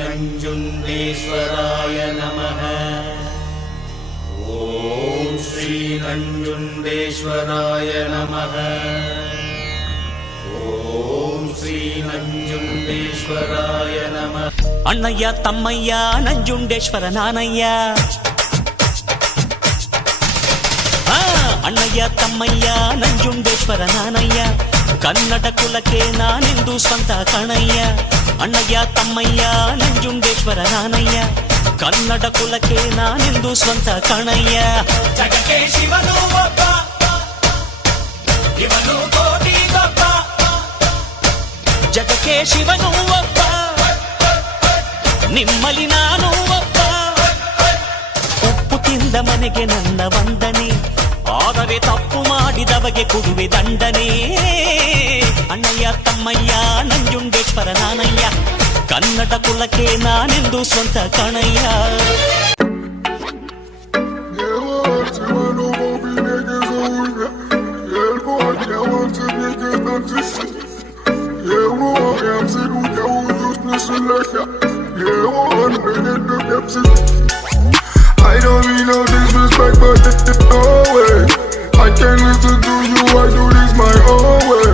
ನಂಜುಂಡೇಶ್ವರಾಯ ನಮಃ. ಓಂ ಶ್ರೀ ನಂಜುಂಡೇಶ್ವರಾಯ ನಮಃ. ಓಂ ಶ್ರೀ ನಂಜುಂಡೇಶ್ವರಾಯ ನಮಃ. ಅಣ್ಣಯ್ಯ ತಮ್ಮಯ್ಯ ನಂಜುಂಡೇಶ್ವರ ನಾನಯ್ಯ. ಅಣ್ಣಯ್ಯ ತಮ್ಮಯ್ಯ ನಂಜುಂಡೇಶ್ವರ ನಾನಯ್ಯ. ಕನ್ನಡ ಕುಲಕ್ಕೆ ನಾನೆಂದು ಸ್ವಂತ ಕಣಯ್ಯ. ಅಣ್ಣಯ್ಯ ತಮ್ಮಯ್ಯ ನಂಜುಂಡೇಶ್ವರ ನಾನಯ್ಯ. ಕನ್ನಡ ಕುಲಕ್ಕೆ ನಾನೆಂದು ಸ್ವಂತ ಕಣಯ್ಯ. ಜಗಕ್ಕೆ ಶಿವನು ಒಬ್ಬ, ಇವನು ಕೋಟಿ ಗೊಬ್ಬ. ಜಗಕ್ಕೆ ಶಿವನು ಒಬ್ಬ, ನಿಮ್ಮಲ್ಲಿ ನಾನು ಒಬ್ಬ. ಉಪ್ಪು ತಿಂದ ಮನೆಗೆ ನನ್ನ ವಂದನೆ, ಆದರೆ ತಪ್ಪು ಮಾಡಿದವಗೆ ಕೊಡುವೆ ದಂಡನೆ. ಅಣ್ಣಯ್ಯ ತಮ್ಮಯ್ಯ ನಂಜುಂಡೇಶ್ವರ ನಾನಯ್ಯ. ಕನ್ನಡ ಕುಲಕ್ಕೆ ನಾನೆಂದು ಸ್ವಂತ ಕಣಯ್ಯ. I don't mean no disrespect, but no way. I can't listen to you, I do this my own way.